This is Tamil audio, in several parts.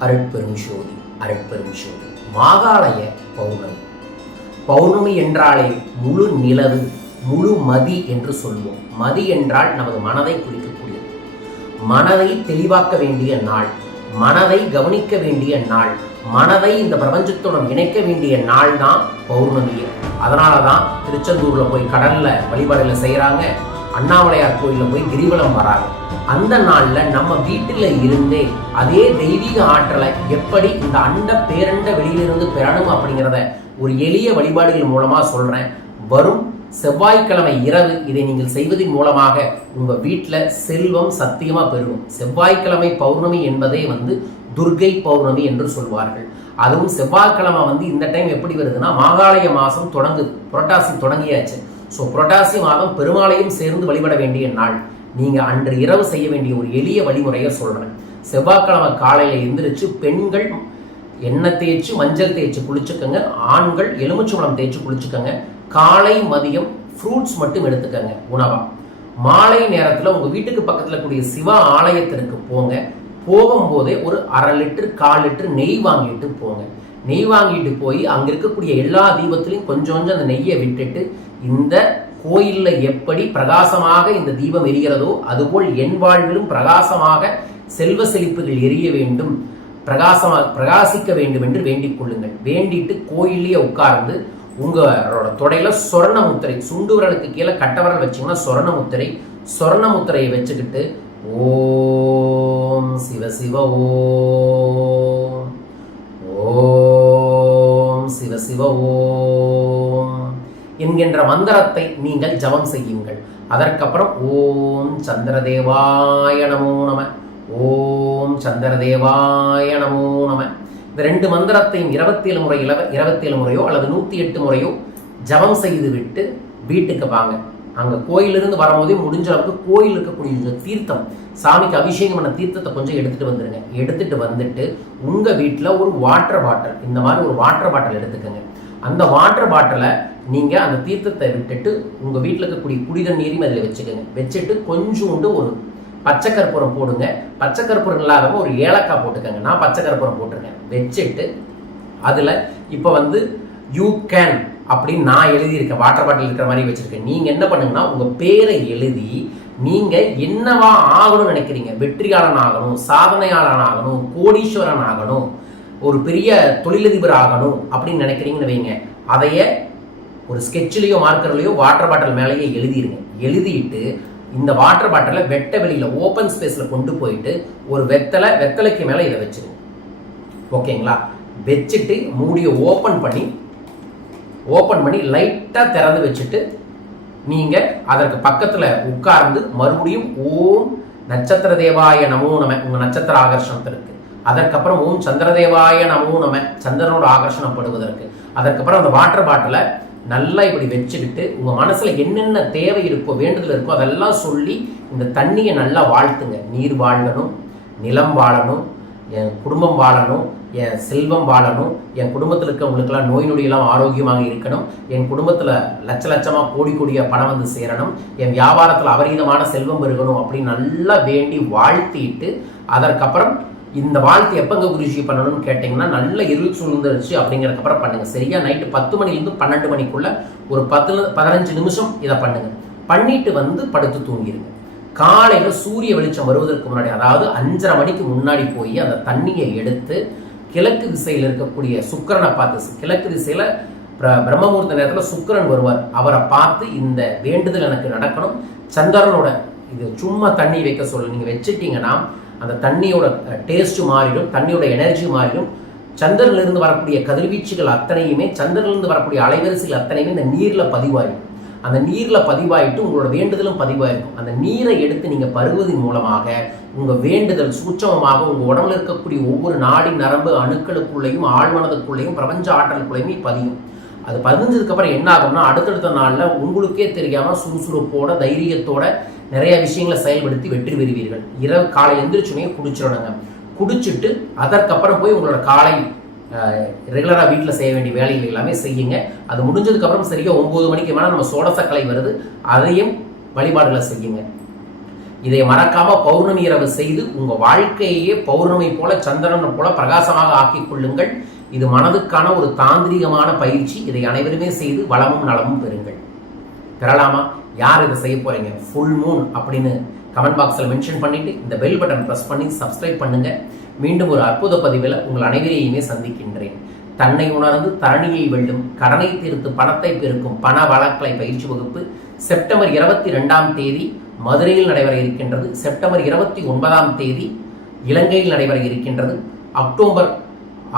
அருட்பெரும் ஜோதி அருட்பெரும் ஜோதி மாகாளய பௌர்ணமி. பௌர்ணமி என்றாலே முழு நிலவு முழு மதி என்று சொல்வோம். மதி என்றால் நமது மனதை குறிக்கக்கூடியது மனதை தெளிவாக்க வேண்டிய நாள் மனதை கவனிக்க வேண்டிய நாள் மனதை இந்த பிரபஞ்சத்துடன் இணைக்க வேண்டிய நாள் தான் பௌர்ணமி அதனால தான் திருச்செந்தூர்ல போய் கடல்ல வழிபாடுகளை செய்கிறாங்க அண்ணாமலையார் கோயிலில் போய் கிரிவலம் வராங்க அந்த நாளில் நம்ம வீட்டில் இருந்தே அதே தெய்வீக ஆற்றலை எப்படி இந்த அண்ட பேரண்ட வெளியிலிருந்து பெறணும் அப்படிங்கிறத ஒரு எளிய வழிபாடுகள் மூலமாக சொல்கிறேன் வரும் செவ்வாய்க்கிழமை இரவு இதை நீங்கள் செய்வதன் மூலமாக உங்கள் வீட்டில் செல்வம் சத்தியமாக பெருகும். செவ்வாய்க்கிழமை பௌர்ணமி என்பதே வந்து துர்கை பௌர்ணமி என்று சொல்வார்கள். அதுவும் செவ்வாய்க்கிழமை வந்து இந்த டைம் எப்படி வருதுன்னா மாகாளய மாதம் தொடங்குது. புரட்டாசி தொடங்கியாச்சு. ஸோ புரட்டாசி மாதம் பெருமாளையும் சேர்ந்து வழிபட வேண்டிய நாள். நீங்க அன்று இரவு செய்ய வேண்டிய ஒரு எளிய வழிமுறையை சொல்றேன். செவ்வாய்க்கிழமை காலையில எந்திரிச்சு பெண்கள் எண்ணெய் தேய்ச்சி மஞ்சள் தேய்ச்சி குளிச்சுக்கோங்க. ஆண்கள் எலுமிச்சம்பழம் தேய்ச்சி குளிச்சுக்கோங்க. காலை மதியம் ஃப்ரூட்ஸ் மட்டும் எடுத்துக்கோங்க. உணவா. மாலை நேரத்தில் உங்க வீட்டுக்கு பக்கத்தில் கூடிய சிவ ஆலயத்திற்கு போங்க. போகும்போதே ஒரு அரை லிட்டர் கால் லிட்டர் நெய் வாங்கிட்டு போங்க. நெய் வாங்கிட்டு போய் அங்க இருக்கக்கூடிய எல்லா தீபத்திலையும் கொஞ்சம் கொஞ்சம் அந்த நெய்யை விட்டுட்டு இந்த கோயில்ல எப்படி பிரகாசமாக இந்த தீபம் எரிகிறதோ அதுபோல் என் வாழ்விலும் பிரகாசமாக செல்வ செழிப்புகள் எரிய வேண்டும் பிரகாசமாக பிரகாசிக்க வேண்டும் என்று வேண்டிக் கொள்ளுங்கள். வேண்டிட்டு கோயிலேயே உட்கார்ந்து உங்களோட தொடையில சொர்ண முத்திரை சுண்டு விரலுக்கு கீழே கட்டவரல் வச்சீங்கன்னா சொர்ண முத்திரை சொர்ண முத்திரையை வச்சுக்கிட்டு ஓம் சிவ சிவ ஓம் ஓம் சிவ சிவ ஓம் என்கின்ற மந்திரத்தை நீங்கள் ஜபம் செய்யுங்கள். அதற்கப்புறம் ஓம் சந்திரதேவாய நமோ நம. ஓம் சந்திரதேவாய நமோ நம. இந்த ரெண்டு மந்திரத்தையும் இருபத்தி ஏழு முறை இருபத்தி ஏழு முறையோ அல்லது நூற்றி எட்டு முறையோ ஜபம் செய்து விட்டு வீட்டுக்கு வாங்க. அங்கே கோயிலிருந்து வரும்போதே முடிஞ்ச அளவுக்கு கோயில் இருக்கக்கூடிய தீர்த்தம் சாமிக்கு அபிஷேகம் பண்ண தீர்த்தத்தை கொஞ்சம் எடுத்துகிட்டு வந்துடுங்க எடுத்துகிட்டு வந்துட்டு உங்கள் வீட்டில் ஒரு வாட்டர் பாட்டில் இந்த மாதிரி ஒரு வாட்டர் பாட்டில் எடுத்துக்கோங்க. அந்த வாட்டர் பாட்டிலை நீங்கள் அந்த தீர்த்தத்தை விட்டுட்டு உங்கள் வீட்டில் இருக்கக்கூடிய குடித நீரையும் அதில் வச்சுக்கோங்க. வச்சுட்டு கொஞ்சோண்டு ஒரு பச்சை கற்பூரம் போடுங்க. பச்சை கற்பூரம் இல்லாதவங்க ஒரு ஏலக்காய் போட்டுக்கோங்க. நான் பச்சை கற்பூரம் போட்டிருக்கேன். வச்சுட்டு அதில் இப்போ வந்து யூ கேன் அப்படின்னு நான் எழுதியிருக்கேன். வாட்டர் பாட்டில் இருக்கிற மாதிரி வச்சுருக்கேன். நீங்கள் என்ன பண்ணுங்கன்னா உங்கள் பேரை எழுதி நீங்கள் என்னவா ஆகணும்னு நினைக்கிறீங்க? வெற்றியாளன் ஆகணும் சாதனையாளன் ஆகணும் கோடீஸ்வரன் ஆகணும் ஒரு பெரிய தொழிலதிபர் ஆகணும் அப்படின்னு நினைக்கிறீங்கன்னு வைங்க. அதைய ஒரு ஸ்கெட்சிலையோ மார்க்கர்லையோ வாட்டர் பாட்டில் மேலேயே எழுதிடுங்க எழுதிட்டு இந்த வாட்டர் பாட்டிலை வெட்ட வெளியில் ஓப்பன் ஸ்பேஸில் கொண்டு போயிட்டு ஒரு வெத்தலை வெத்தலைக்கு மேலே இதை வச்சிருங்க. ஓகேங்களா? வச்சுட்டு மூடியை ஓப்பன் பண்ணி ஓப்பன் பண்ணி லைட்டாக திறந்து வச்சுட்டு நீங்கள் அதற்கு பக்கத்தில் உட்கார்ந்து மறுபடியும் ஓம் நட்சத்திர தேவாய நமோ நம உங்கள் நட்சத்திர ஆகர்ஷணத்திற்கு. அதற்கப்புறம் ஓம் சந்திரதேவாய நமோ நம சந்திரனோட ஆகர்ஷணப்படுவதற்கு. அதற்கப்புறம் அந்த வாட்டர் பாட்டிலை நல்லா இப்படி வச்சுக்கிட்டு உங்கள் மனசில் என்னென்ன தேவை இருக்கோ வேண்டுதல் இருக்கோ அதெல்லாம் சொல்லி இந்த தண்ணியை நல்லா வாழ்த்துங்க. நீர் வாழணும் நிலம் வாழணும் என் குடும்பம் வாழணும் என் செல்வம் வாழணும் என் குடும்பத்தில் இருக்கவங்களுக்கெல்லாம் நோய் நொடியெல்லாம் ஆரோக்கியமாக இருக்கணும் என் குடும்பத்தில் லட்ச லட்சமாக கோடி கோடியாக பணம் வந்து சேரணும் என் வியாபாரத்தில் அபரீதமான செல்வம் இருக்கணும் அப்படின்னு நல்லா வேண்டி வாழ்த்திட்டு அதற்கப்புறம் இந்த வாழ்த்து எப்பங்க குருஜி பண்ணணும்னு கேட்டிங்கன்னா நல்ல இருள் சூழ்ந்துருச்சு அப்படிங்கிறதுக்கப்புறம் பண்ணுங்கள் சரியா? நைட்டு பத்து மணிலேருந்து பன்னெண்டு மணிக்குள்ள ஒரு பத்து பதினஞ்சு நிமிஷம் இதை பண்ணுங்கள் பண்ணிட்டு வந்து படுத்து தூங்கிடுங்க காலையில் சூரிய வெளிச்சம் வருவதற்கு முன்னாடி அதாவது அஞ்சரை மணிக்கு முன்னாடி போய் அந்த தண்ணியை எடுத்து கிழக்கு திசையில் இருக்கக்கூடிய சுக்கரனை பார்த்து கிழக்கு திசையில் பிர- பிரம்மமுகூர்த்த நேரத்தில் சுக்கிரன் வருவார். அவரை பார்த்து இந்த வேண்டுதல் எனக்கு நடக்கணும். சந்திரனோட இது சும்மா தண்ணி வைக்க சொல்ல நீங்கள் வச்சுட்டீங்கன்னா அந்த தண்ணியோட டேஸ்ட் மாறிடும் தண்ணியோட எனர்ஜி மாறிடும். சந்திரனிலிருந்து வரக்கூடிய கதிர்வீச்சுகள் அத்தனையுமே சந்திரனிலிருந்து வரக்கூடிய அலைவரிசைகள் அத்தனையுமே இந்த நீரில் பதிவாயிடும். அந்த நீரில் பதிவாயிட்டு உங்களோட வேண்டுதலும் பதிவாயிருக்கும். அந்த நீரை எடுத்து நீங்கள் பருவதன் மூலமாக உங்கள் வேண்டுதல் சூட்சமமாக உங்கள் உடம்புல இருக்கக்கூடிய ஒவ்வொரு நாடி நரம்பு அணுக்களுக்குள்ளேயும் ஆழ்மனதுக்குள்ளேயும் பிரபஞ்ச ஆற்றலுக்குள்ளேயும் பதியும். அது பதிஞ்சதுக்கப்புறம் என்ன ஆகும்னா அடுத்தடுத்த நாளில் உங்களுக்கே தெரியாமல் சுறுசுறுப்போட தைரியத்தோட நிறைய விஷயங்களை செயல்படுத்தி வெற்றி பெறுவீர்கள். இரவு காலை எந்திரிச்சுனே குடிச்சிடணுங்க. குடிச்சிட்டு அதற்கப்புறம் போய் உங்களோட காலை ரெகுலராக வீட்டில் செய்ய வேண்டிய வேலைகள் எல்லாமே செய்யுங்க. அது முடிஞ்சதுக்கப்புறம் சரியாக ஒம்பது மணிக்கு மேலே நம்ம சோடசக்கலை வருது அதையும் வழிபாடுகளை செய்யுங்க. இதை மறக்காம பௌர்ணமி இரவு செய்து உங்கள் வாழ்க்கையே பௌர்ணமி போல சந்திரன் போல பிரகாசமாக ஆக்கிக் கொள்ளுங்கள். இது மனதுக்கான ஒரு தாந்திரிகமான பயிற்சி. இதை அனைவருமே செய்து வளமும் நலமும் பெறுங்கள். பெறலாமா? யார் இதை செய்ய போறீங்க? ஃபுல் மூன் அப்படின்னு கமெண்ட் பாக்ஸில் மென்ஷன் பண்ணிட்டு இந்த பெல் பட்டன் ப்ரெஸ் பண்ணி சப்ஸ்கிரைப் பண்ணுங்க. மீண்டும் ஒரு அற்புத பதிவில் உங்கள் அனைவரையுமே சந்திக்கின்றேன். தன்னை உணர்ந்து தரணியை வெல்லும் கடனை தீர்த்து பணத்தை பெருக்கும் பண வழக்கலை பயிற்சி வகுப்பு செப்டம்பர் இருபத்தி ரெண்டாம் தேதி மதுரையில் நடைபெற இருக்கின்றது. செப்டம்பர் இருபத்தி ஒன்பதாம் தேதி இலங்கையில் நடைபெற இருக்கின்றது. அக்டோபர்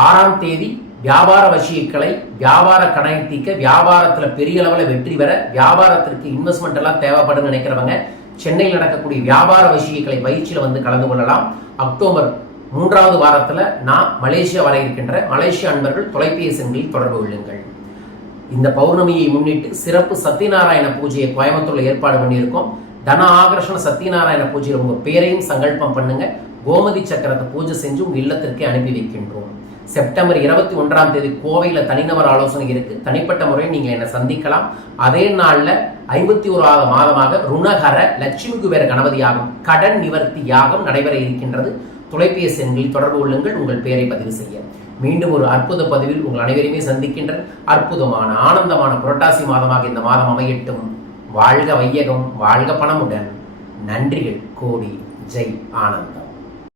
ஆறாம் தேதி வியாபார வசியக்கலை வியாபார கடனை தீர்க்க வியாபாரத்தில் பெரிய அளவில் வெற்றி பெற வியாபாரத்திற்கு இன்வெஸ்ட்மெண்ட் எல்லாம் தேவைப்படுன்னு நினைக்கிறவங்க சென்னையில் நடக்கக்கூடிய வியாபார வசியக்கலை பயிற்சியில் வந்து கலந்து கொள்ளலாம். அக்டோபர் மூன்றாவது வாரத்தில் நான் மலேசியா வர இருக்கின்ற மலேசிய அன்பர்கள் தொலைபேசிகளில் தொடர்பு கொள்ளுங்கள். இந்த பௌர்ணமியை முன்னிட்டு சிறப்பு சத்யநாராயண பூஜையை கோயம்புத்தூரில் ஏற்பாடு பண்ணியிருக்கோம். தன ஆகர்ஷண சத்யநாராயண பூஜையில் உங்கள் பேரையும் சங்கல்பம் பண்ணுங்க. கோமதி சக்கரத்தை பூஜை செஞ்சு உங்கள் இல்லத்திற்கே அனுப்பி வைக்கின்றோம். செப்டம்பர் இருபத்தி ஒன்றாம் தேதி கோவையில் தனிநபர் ஆலோசனை இருக்குது தனிப்பட்ட முறையில் நீங்கள் என்னை சந்திக்கலாம். அதே நாளில் ஐம்பத்தி ஓராவது மாதமாக ருணகர லட்சுமி குபேர கணபதி யாகம் கடன் நிவர்த்தி யாகம் நடைபெற இருக்கின்றது. தொலைபேசி எண்களில் தொடர்பு கொள்ளுங்கள். உங்கள் பெயரை பதிவு செய்ய. மீண்டும் ஒரு அற்புத பதிவில் உங்கள் அனைவரையுமே சந்திக்கின்ற அற்புதமான ஆனந்தமான புரட்டாசி மாதமாக இந்த மாதம் அமையட்டும். வாழ்க வையகம் வாழ்க பணமுடன். நன்றிகள். கோடி. ஜெய். ஆனந்தம்.